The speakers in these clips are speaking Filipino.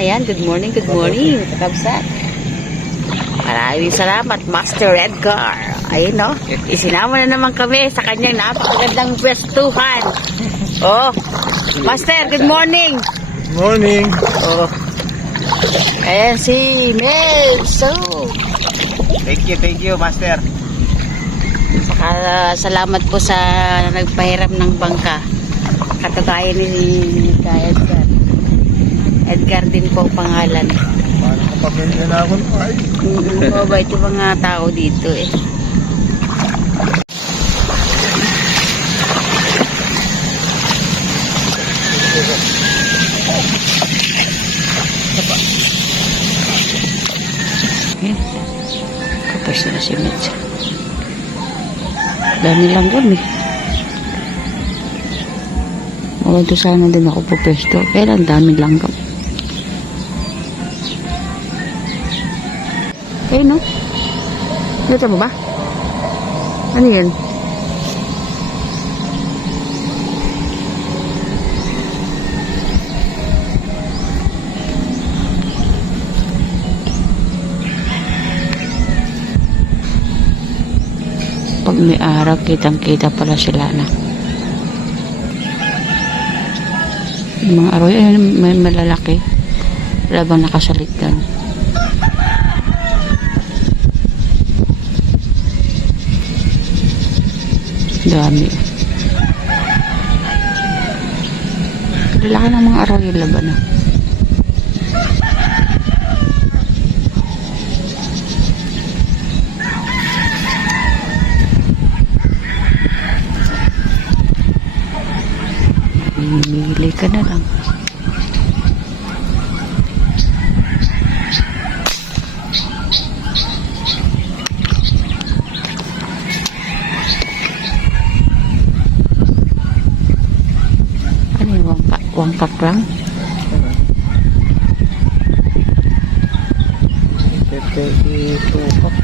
Ayan, good morning, kakabsat. Maraming salamat, Master Edgar. Ayun, no? Isinama na naman kami sa kanyang napakagandang pwestuhan. Oh, Master, good morning. Good morning. Oh. Ayan si Mel. So, Thank you, Master. salamat po sa nagpahiram ng bangka. Katagayan ni Edgar. Edgar din po ang pangalan. Paano kapamilya na ako? Ay. Mabait yung mga tao dito eh. Kapos na si Mitch. Dami lang kami. Maganto sana din ako po pesto. Pero ang dami lang kami. Eh, no? Dito mo ba? Ano yun? Pag may araw, kitang-kita pala sila na. Yung mga araw, may malalaki. Wala bang nakasalit doon? Dami. Lalaki ng mga araw yung laban na. Mamili ka na lang. Ano yung wangkak lang? Pwede tupak.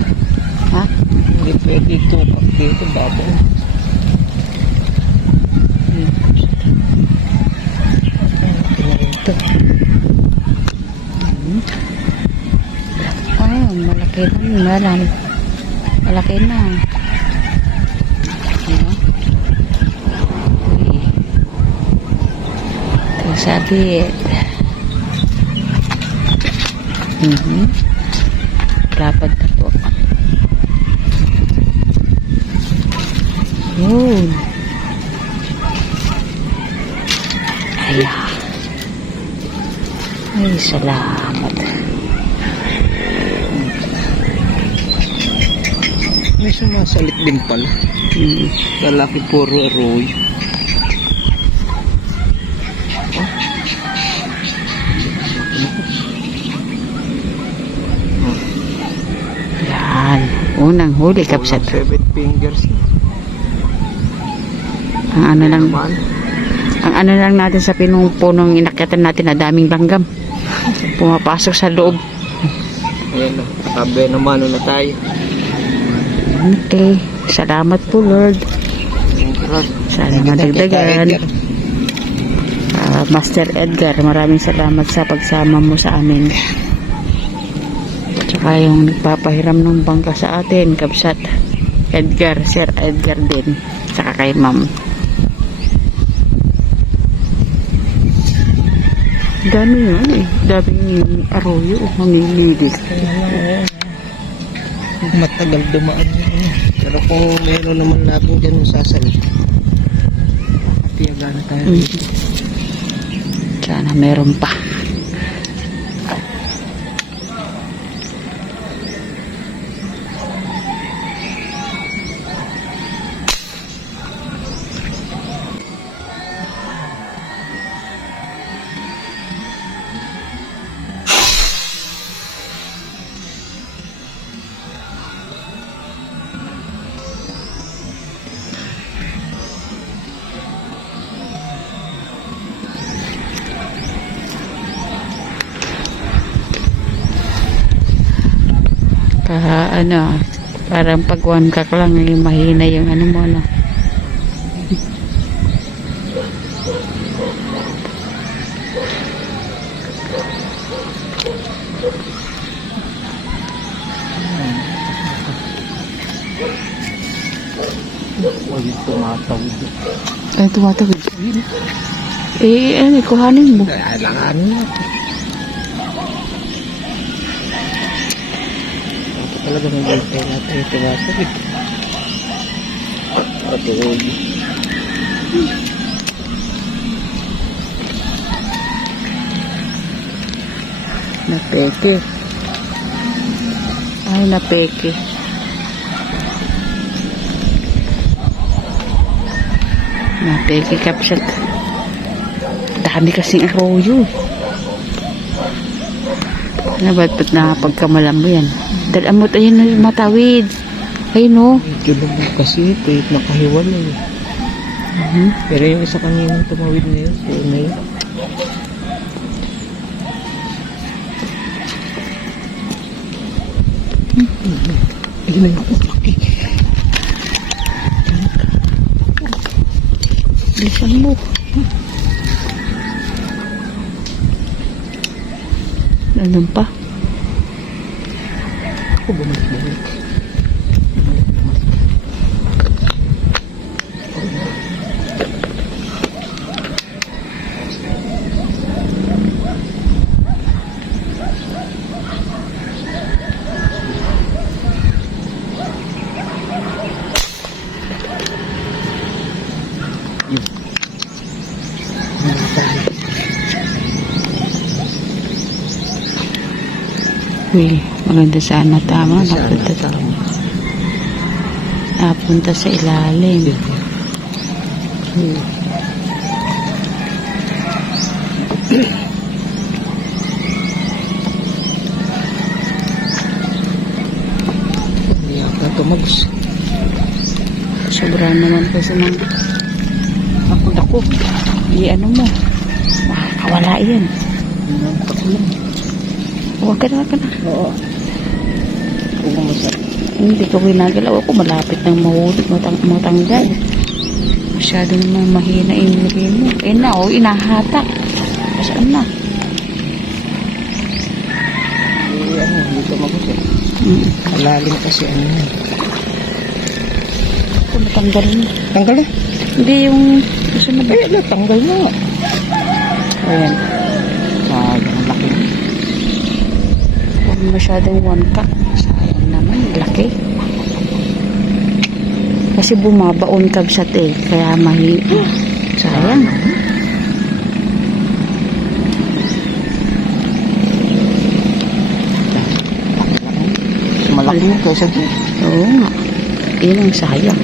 Ha? Hindi pwede tupak dito, baboy. Ayun, malaki na. Malaki na. Ano? Uy. Ito sabit. Lapad na po. Yun. Ayan. Ay, salamat. May sumasalit din pala. Lalaki puro aroy. Yan. Unang huli, kapsat. 7 fingers. Ang ano lang natin sa punong inakyatan natin na daming langgam. Pumapasok sa loob. Ayan o. Tabi naman na tayo. Okay. Salamat po, Lord. Sana madagdagan. Master Edgar, maraming salamat sa pagsama mo sa amin. Tsaka yung nagpapahiram ng bangka sa atin, kapsat. Edgar, Sir Edgar din. Tsaka kay Ma'am. Dami yun eh. Daming arroyo o mamimili. Matagal dumaan. Pero kung meron naman natin dyan masasalit. Piyaga na tayo. Sana meron pa. Parang pag one cock lang yung mahina yung ano mo, no? Ay, tumatawid. Ay, tumatawid. Kuhanin mo. Kailangan natin. Ito talaga may bintay natin. Ay, tumatawid. Tumatawid. Napeke. Ay, napeke. Napeke kapsat. Dami kasing arroyo. Ano ba't nakapagkamalan mo yan? Dalamot, ayun na yung matawid. Ayun o. Ito naman kasi ito, nakahiwalay. Pero yung isa kanina tumawid na yun, so na yun. Ayun na yung laki. Bilisan mo. Anong pa? Ako bumalik-balik. Uy, maganda sana. Tama, napunta sa ilalim. Hindi yata tumagos. Sobra naman kasi ng ako. Ano mo. Makakawala yan. Pakulang. Huwag ka na. Oo. Pumasok. Hindi ko ginagalaw ako. Malapit nang mahulog. Matanggal. Masyado naman mahina inilagay mo. Na, inahata. Saan na? Hindi tumagos eh. Malalim kasi ano yun. Ito, matanggal mo. Tanggal na. Hindi yung gusto na ba? Tanggal na. Ayan. Ang laki na. Huwag masyadong one cut. Sayang naman. Laki. Kasi bumabaon kabsat eh. Kaya sayang. Malaki yun kaysa dito. Oo nga. Yun ang sayang.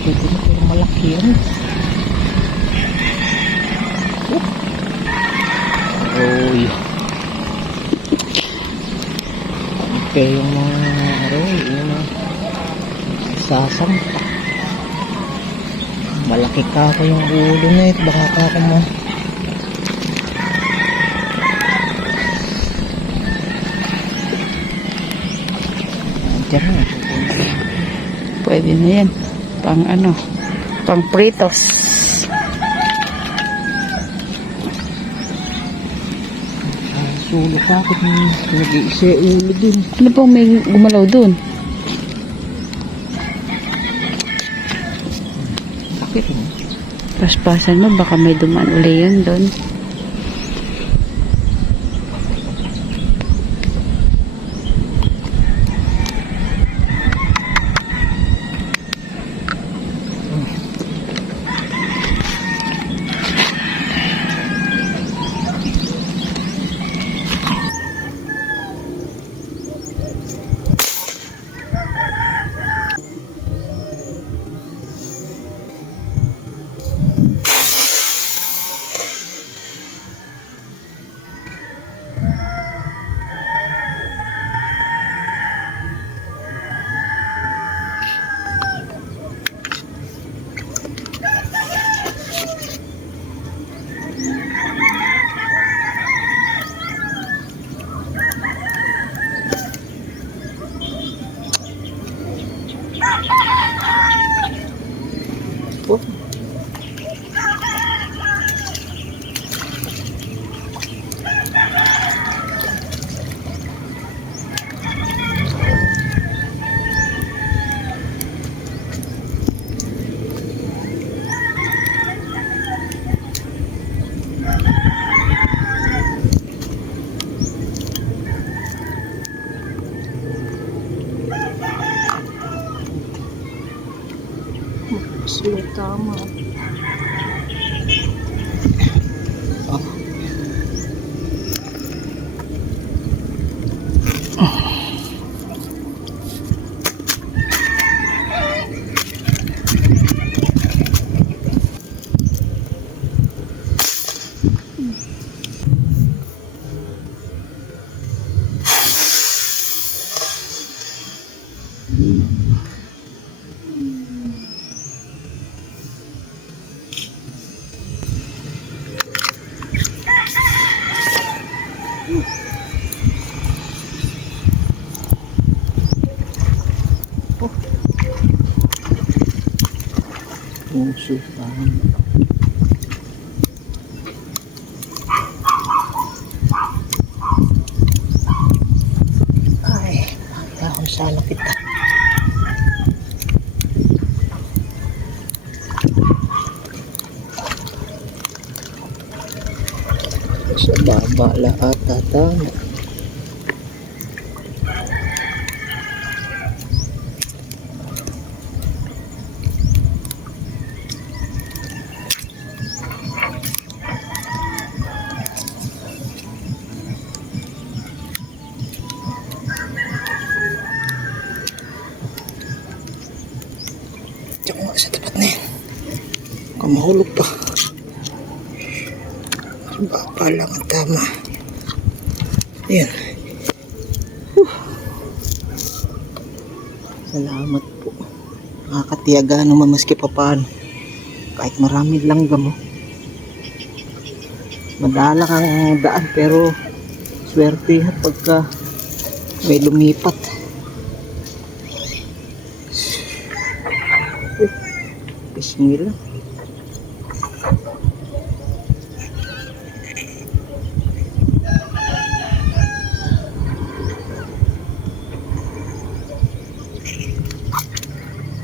Pero malaki yun. Uy. Okay, yung mga yung mga sasampa. Malaki ka ako yung ulo na ito. Baka ka ako mo. Diyan na. Pwede na yan. Pang pritos. Sulo ka ako. Nag-iisa ulo din. Ano pong may gumalaw dun? Bakit? Paspasan mo, baka may dumaan uli yun dun. tama. Ah. Puso parang ay, nakahon sana kita. Sa baba lahat tatama. Diyan mo sa tapat na yan. Kung mahulog pa. Baba lang ang tama. Ayan. Salamat po. Nakakatiyaga naman maski pa paano. Kahit marami lang gamo. Madala kang daan pero swerte at pagka may lumipat. Bismillah.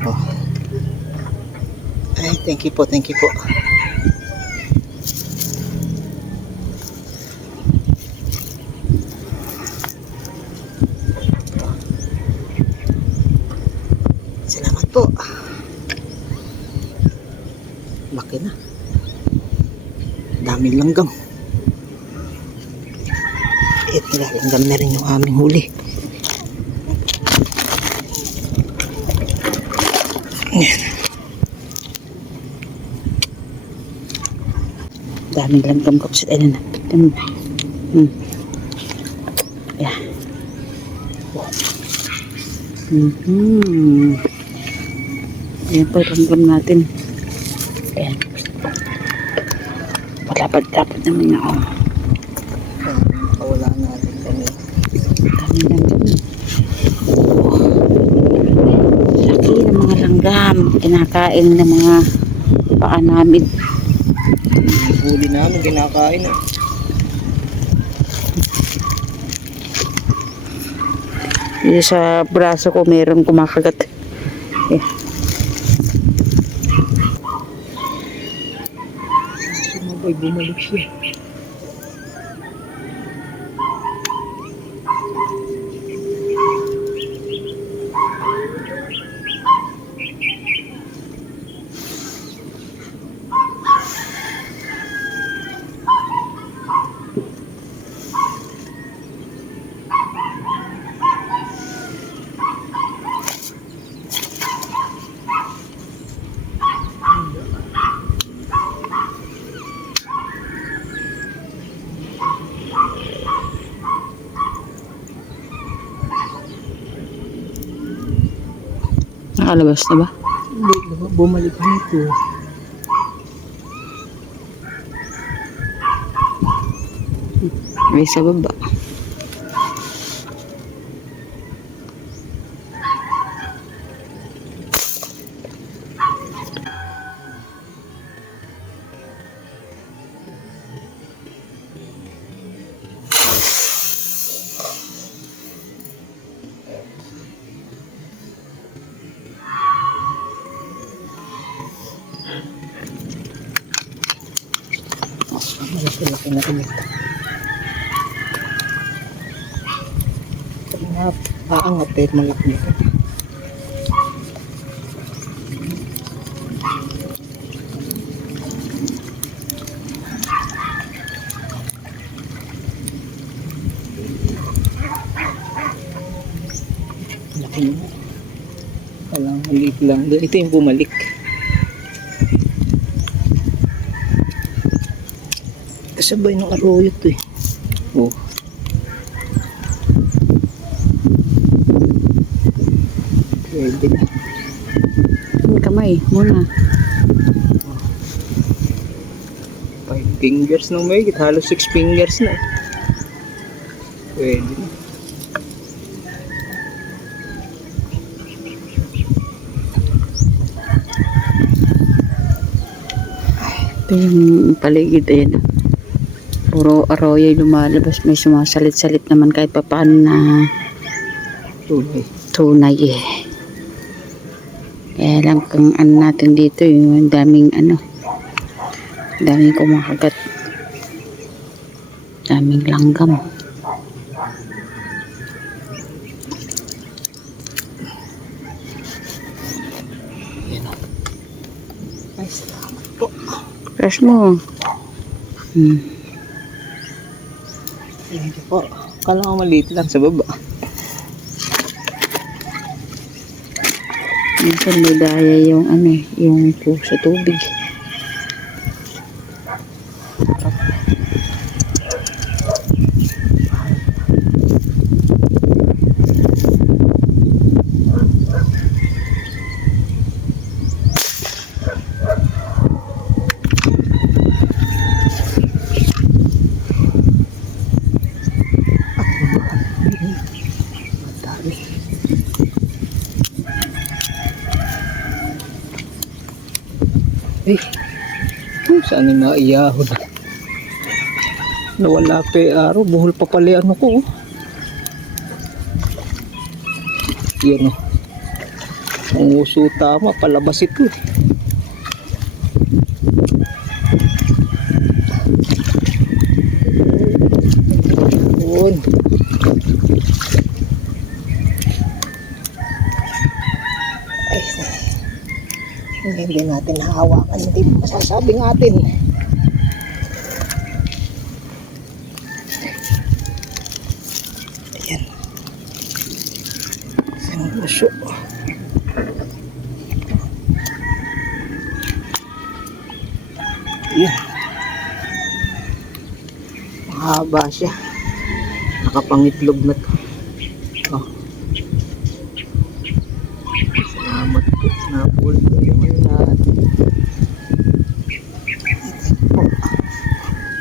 Oh. Ay, thank you po, thank you po. Salamat po. Laki na. Daming langgam. Ito na, langgam na rin yung aming huli. Ayan. Daming langgam kapsit. Ayan na. Ayan. Oh. Ayan po, langgam natin. Ayan. Malapad-lapad naman ako. Wala natin kami. Dami langgam. Oh. Laki ng mga langgam. Kinakain ng mga paa namin. Huli namin, kinakain. Yung sa braso ko meron kumakagat. Eh. Sumabay, bumalik siya. Nakalabas na ba? Hindi, bumalik dito. May sa baba. Laki na rin ito. Paangat pero malaki nito. Walang maliit lang doon. Ito yung bumalik. Kasabay ng arroyo to eh. Oh. Pwede na. Yung kamay, muna. 5 fingers na may halos 6 fingers na. Pwede na. Ito yung paligid, ayun. Puro arroyo yung lumalabas. May sumasalit-salit naman kahit pa paano na Tunay. tunay eh. Kaya lang kung ano natin dito, yung daming daming kumakagat. Daming langgam. Ay, salamat po. Press mo. Thank you po. Kala ko maliit lang sa baba. Minsan may daya yung yung po sa tubig. Eh, saan yung naiyahon? Nawala pa yung araw. Buhol pa pala yung ano ko. Oh. Yan o. Ang uso tama. Palabas ito. Yun. Hindi natin hahawakan, hindi masasabing atin. Ayan. Isang puso. Ayan. Mahaba siya. Nakapangitlog na to. Oh. Salamat po. Napul ko yung natin.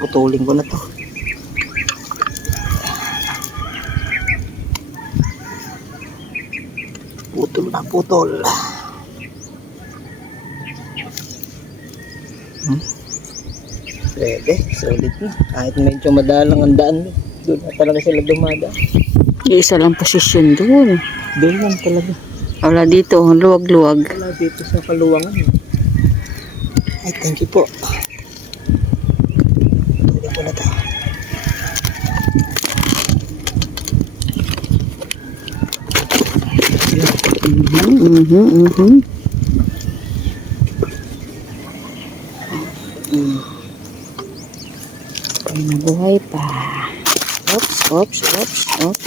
Putulin ko na to. Putol na putol. Pwede, solid na. Kahit medyo madalang ang daan, doon na talaga sila dumada. Isa lang posisyon doon. Doon lang talaga. Wala dito, luwag-luwag. Wala dito sa kaluwangan. Ay, thank you po. Tuloy ko na ito. Ay, nabuhay pa. Oops, oops, oops, oops.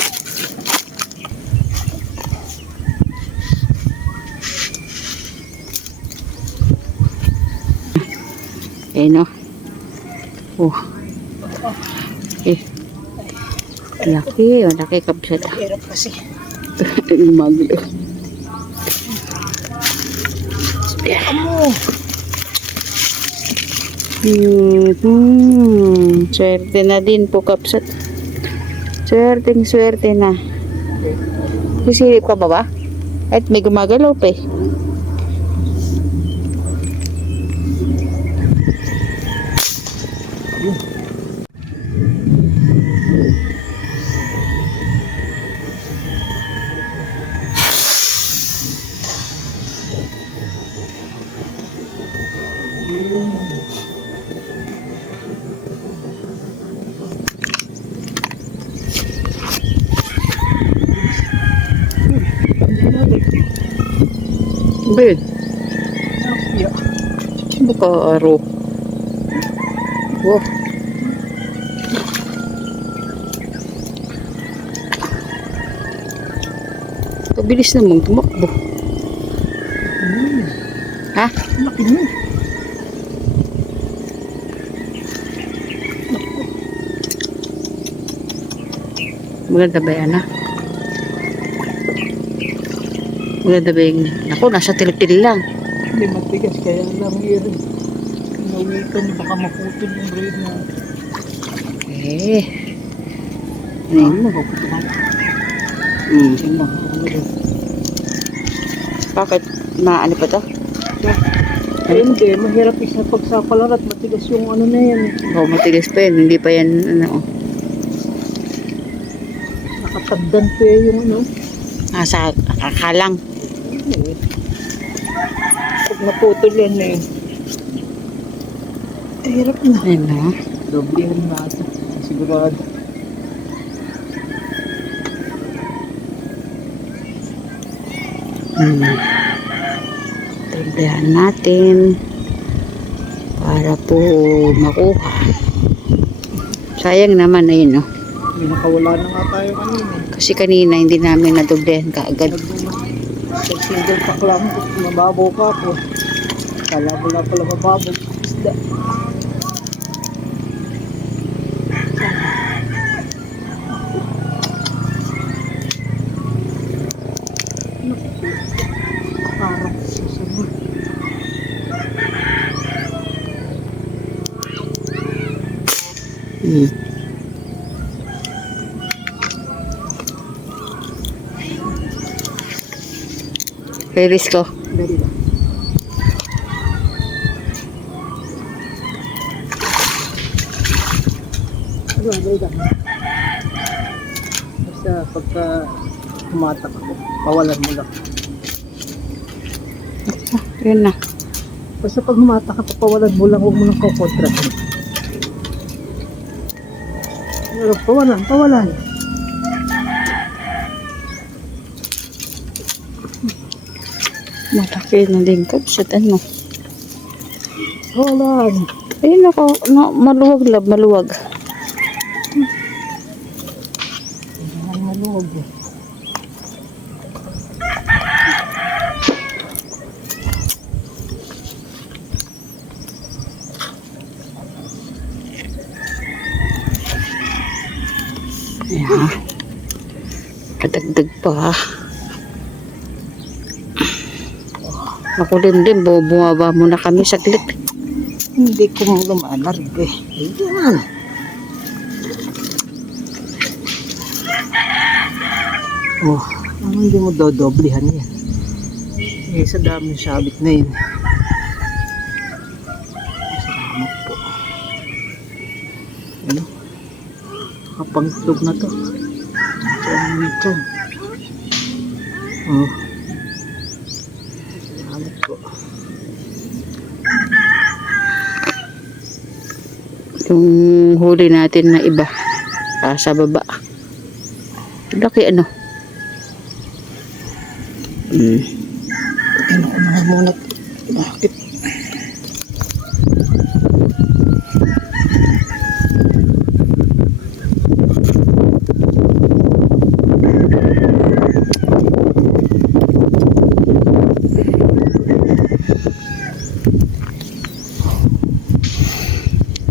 Eh, no? Oh. Eh. Laki, laki kabsat. Hirap kasi. Maglo. Amo! Swerte na din po kapsat. Swerte na. Sisilip ka ba ba? At may gumagalaw pa eh. Bed. Yeah. Baka aro. Wow. Pabilis namang tumakbo. Ha? Laki mo. Maganda ba yan, ha? Maganda ba yung... Naku, nasa tilipil lang. Hindi matigas, kaya lang yun. Nauwikan, baka maputol yung braid na. Eh. Ano yun mo? Bakit? Maano pa to? Eh, hindi, mahirap isa pagsapalan at matigas yung ano na yan. Oo, matigas pa yan. Hindi pa yan, ano. Nakatagdan pa yung ano. Nasa kakalang. Eh, pag naputol yan eh. Hirap na. Ayun na. Doble yung natin. Sigurado. Tindahan natin para po makuha. Sayang naman na yun, no? May nakawala na nga tayo kanina. Kasi kanina hindi namin nadublehan kaagad. Single pack lang. Mababaw ka po. Kala mo na pala mababaw. Isda. Parang susunod. Release ko. Dali lang. Dali lang. Basta pagka humatak ako, pawalan mo lang. Yun na. Basta pag humatak ako, pawalan mo lang, huwag mo lang kukontra. Pawalan, pawalan. Malaki na lingkod. Shit, ano? Pawalan. Ayun ako. No, maluwag lab, maluwag. Ang maluwag eh. Ayan. Kadagdag pa. Ako din, bumaba muna kami saglit. Hindi ko lumalarg eh. Ayan. Oh, hindi mo dodoblehan yan. Eh, sa dami ng sabit na yun. Salamat po. Ano? Kapangtog na to. Salamat ito. Oh. Salamat po. Yung huli natin na iba. Sa baba. Laki ano. Ano ko na muna. Bakit?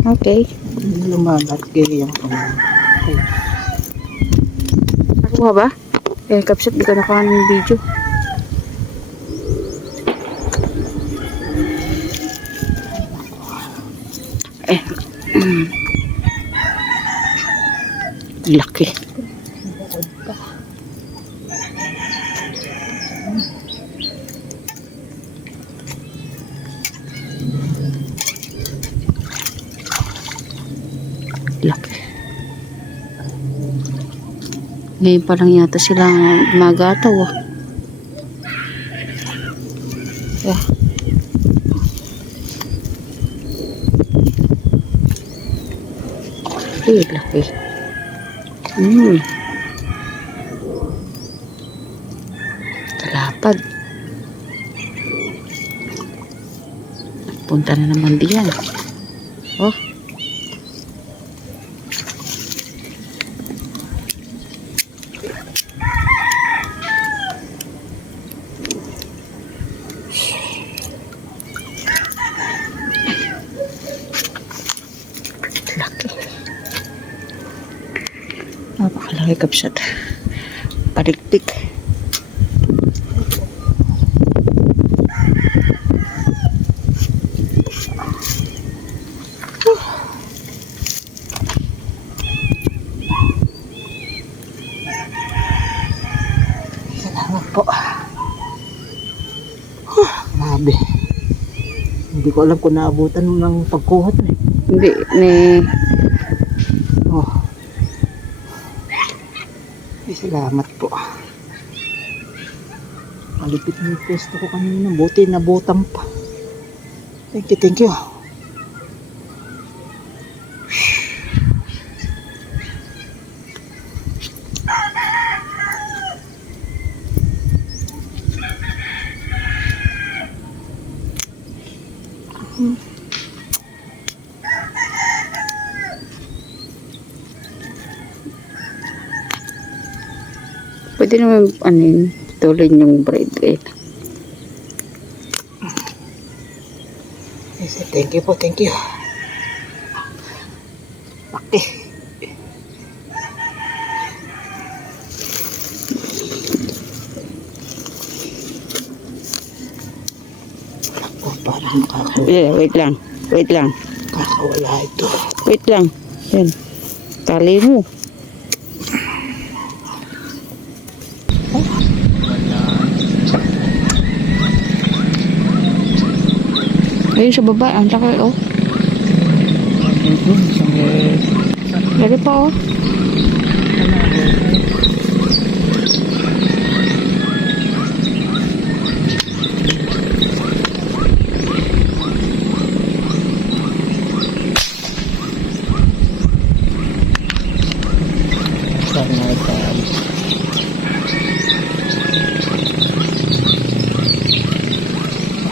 Okay. Lumalarg eh yung Nakuha ba? Eh, kapsat, di ka nakahan ng video. Eh. Laki. Laki. Ngayon pa lang yata silang magataw, ah. Yeah. Laki. Talapad. Punta na naman diyan. Oh. Napakalaki kabsat. Parikpik. Salamat po. Grabe. Hindi ko alam kung naabutan mo ng pagkuhat eh. Hindi, Oh. Salamat po. Malipit na yung pwesto ko kanina. Buti nabutan pa. Thank you, thank you. pwede naman, tulin yung bread. Thank you po, thank you. Laki. Oh, parang Yeah, wait lang. kakawala ito. Wait lang. Yan. Tali mo. Ayun sa baba, ang laki, oh. Lagi pa, oh. Sana ito.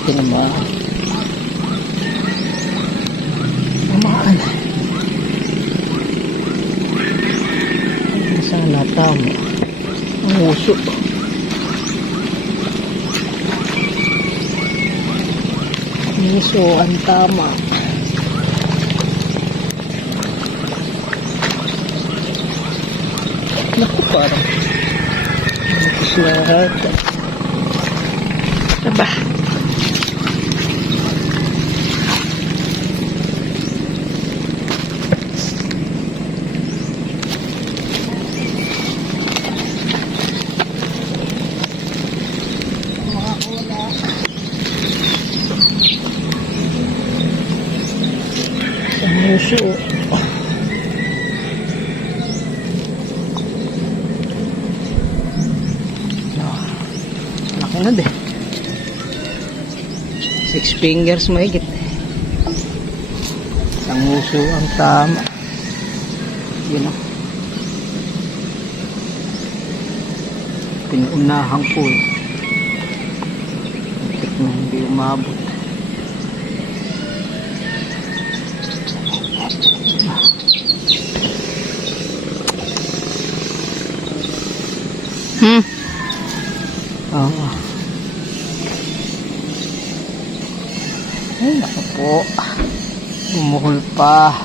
Ito naman. Tamaan. Sana tama. Ang uso. Miso ang tama. Naku, parang nakis lahat. Aba. Ang uso. Laki na din. 6 fingers mahigit. Ang uso ang tama. Yun o. Pinuunahang po. Muntik na hindi umabot. Oo. Ay, naku po. Umuhol pa.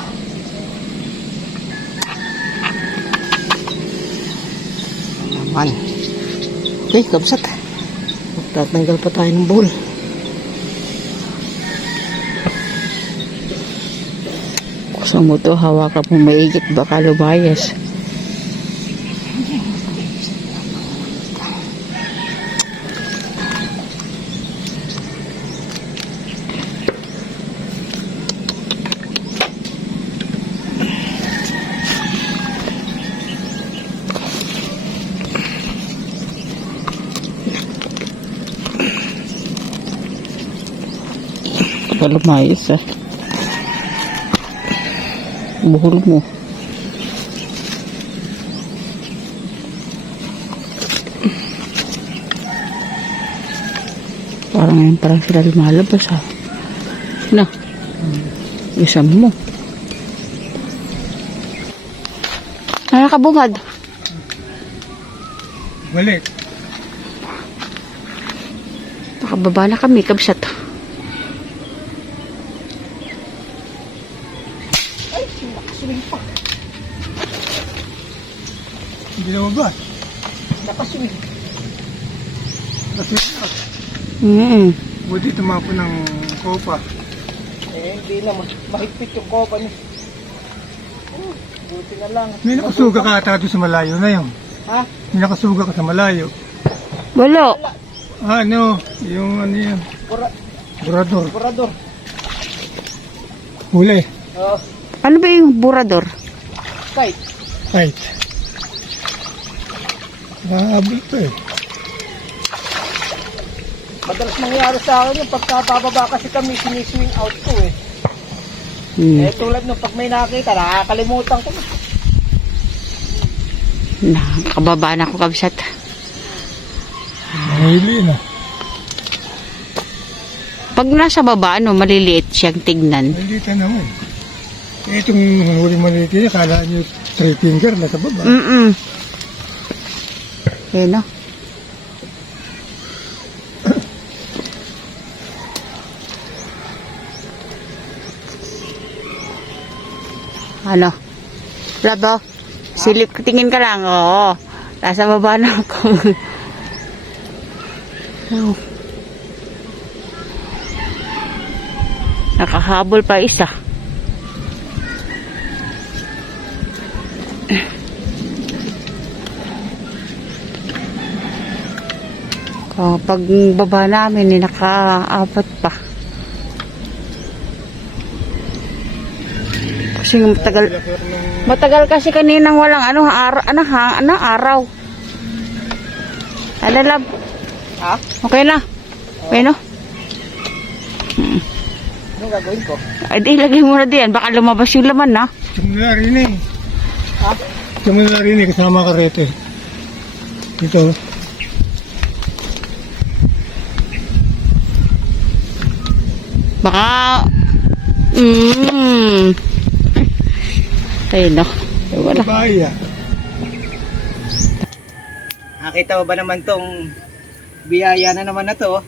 Naman. Okay, kabsat. Tatanggal pa tayo ng bowl. Gusto mo to, hawakan mo maigit, baka lumayas. Baka lumayas, ah. Buhol mo. Parang sila lumalabas, ha. Na. Isam mo. Nakakabungad. Balik. Nakababa na kami, kabsat. Hindi na mabas. Nakaswing. Nakaswing na. Buti tumapo ng kopa. Eh, hindi na. Mahigpit yung kopa niya. Buti na lang. May nakasuga ka ata doon sa malayo na yun. Ha? May nakasuga ka sa malayo. Wala. Ano? Yung ano yan? Burador. Burador. Huli. Ano ba yung burador? Kite. Right. Nakakabot pa eh. Madalas nangyari sa akin yung pagkabababa kasi kami siniswing out ko eh. Eh tulad nung pag may nakita, nakakalimutan ko na. Nakakababa na ako kabsat. Mahili na. Pag nasa baba, ano, maliliit siyang tignan. Hindi ka naman. Eh, itong huli maliit yun, kala nyo 3 finger na sa baba. Eh, no? Ano? Bravo? Silip, tingin ka lang, oo. Nasa baba na ako. Oh. Nakahabol pa isa. Kapag baba namin, naka-apat pa. Kasi matagal kasi kaninang walang araw. Ano lab? Ha? Okay na. Okay no? Ano gagawin ko? Ay, di, lagay mo na diyan. Baka lumabas yung laman, na. Sumula rin eh. Ha? Sumula rin eh, kasama ka rito eh. Ito. Baka, ay, no. Ay, wala. Baya. Nakita mo ba naman tong biyaya na naman na to?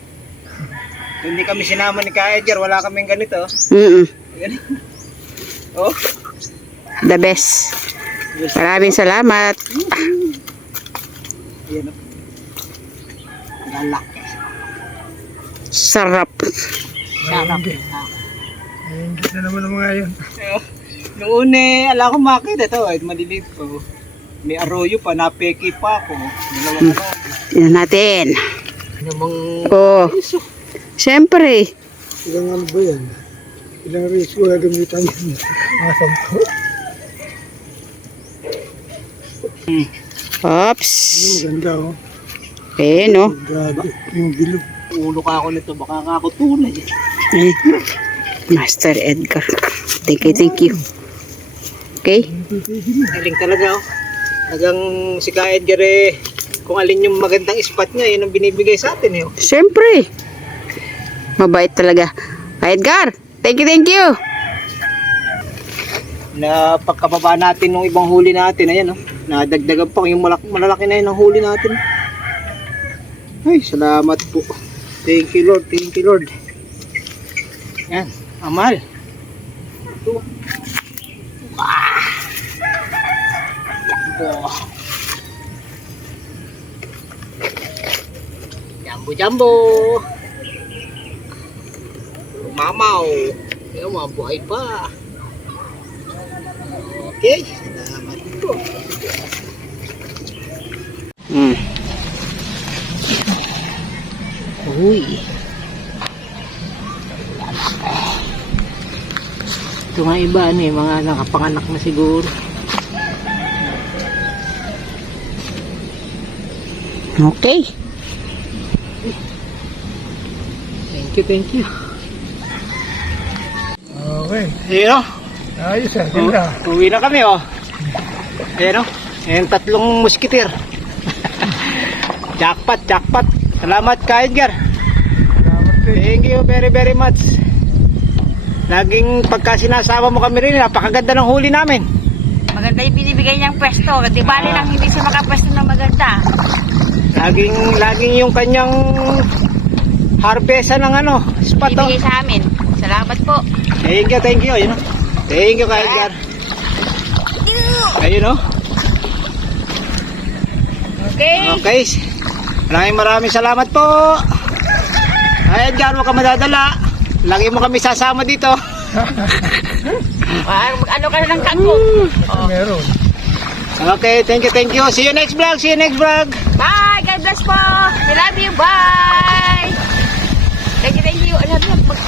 Kung hindi kami sinama ni Ka Edgar, wala kaming ganito. Yan. Oh, The best. Maraming salamat. yan o. Lalak. Sarap. Sarap. Ayun, na naman ang mga yun. Noong una, ala ko makita ito. Ay, maliliit ko. May arroyo pa, napeki pa ako. Dalawang Tignan natin. namang Oh, iso. siyempre. Ilang ano ba yan? Ilang race ko gagamitan yan. Mga 10. Oops. Maganda oh. Eh, no. Grabe. Yung bilog. Ulo ka ako nito, baka nga ako tunay. Eh, Master Edgar. Thank you. Okay? Galing talaga oh. Hanggang si Ka Edgar eh, kung alin yung magandang spot niya, yun ang binibigay sa atin eh. Siyempre. Mabait talaga. Edgar, thank you. Na pagkababa natin ng ibang huli natin, ayan oh. Nadagdagan pa yung malalaki na yun ang huli natin. Ay, salamat po. Thank you Lord, thank you Lord. Yan, amal. Ito. Jumbo. Mamaw. Ayaw, mabuhay pa. Okay, salamat po. Uy. Ito nga iba ano eh, mga nakapanganak na siguro. Okay. Thank you. Okay. Ayan o. Ayos ah. Ganda. Uwi na kami oh. Ayan o. Ayan, 3 muskiter. Jackpot. Salamat Ka Edgar. Salamat din. Thank you very much. Laging pagka sinasama mo kami rin, napakaganda ng huli namin. Maganda yung binibigay niyang pwesto. Di bali lang hindi siya makapwesto na maganda. Laging yung kanyang harvesta ng ano, spot oh. Ibigay sa amin. Salamat po. Thank you. Ayun, oh. Thank you, Ka Edgar. Ayun, oh. Okay. Okay. Maraming salamat po. Ay, Edgar, huwag ka madadala. Lagi mo kami sasama dito. Ano ka ng kangkong? Oh. Meron. Okay, thank you. See you next vlog. Bye! God bless po! We love you! Bye! Thank you! I love you!